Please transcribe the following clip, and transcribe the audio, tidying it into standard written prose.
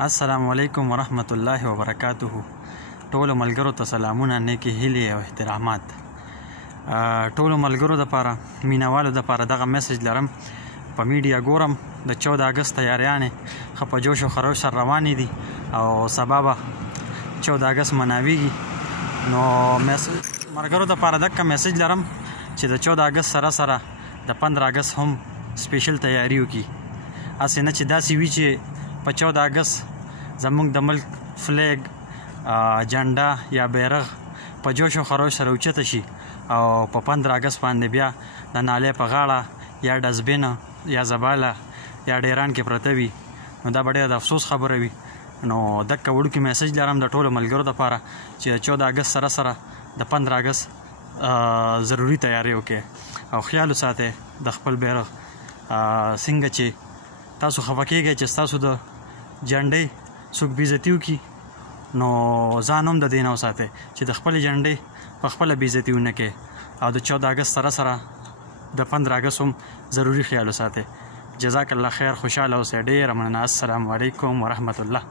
السلام علیکم ورحمت الله وبرکاته. ټولو ملګرو ته سلامونه، نیکې هیلې او احترامات. ټولو ملګرو دپاره، مینوالو دپاره دغه میسج لرم. په میډیا ګورم د 14 اګست تیاریانې ښه په جوش و خروش سره روانې دي او سبا به 14 اګست مناویږي. نو ملګرو دپاره دغه میسج لرم چې د 14 اګست سره سره د 15 اګست هم سپیشل تیاری وکړي. هسې نه چې داسې وي چې په 14 اګست زموږ د ملک فلیګ جنډا یا بیرغ په جوش و خروش سره اوچته شي او په 15 اګست باندې بیا د نالې په غاړه یا ډسبین یا زباله یا ډیران کې پرته وي، نو دا به ډېره د افسوس خبره وي. نو دغه وړوکې میسج لرم د ټولو ملګرو دپاره چې د 14 اګست سره سره د 15 اګست ضروري تیاری وکړئ او خیال وساتئ د خپل بیرغ. څنګه چې تاسو خفه کېږئ چې ستاسو د جنډۍ څوک بېعزتي وکړي، نو ځان هم د دې نه وساتئ چې د خپلې جنډۍ په خپله بېعزتي ونه کړئ او د 14 اګست سره سره د 15 اګست هم ضروري خیال وساتئ. جزاک الله خیر، خوشحاله اوسئ. ډېره مننه. السلام علیکم ورحمت الله.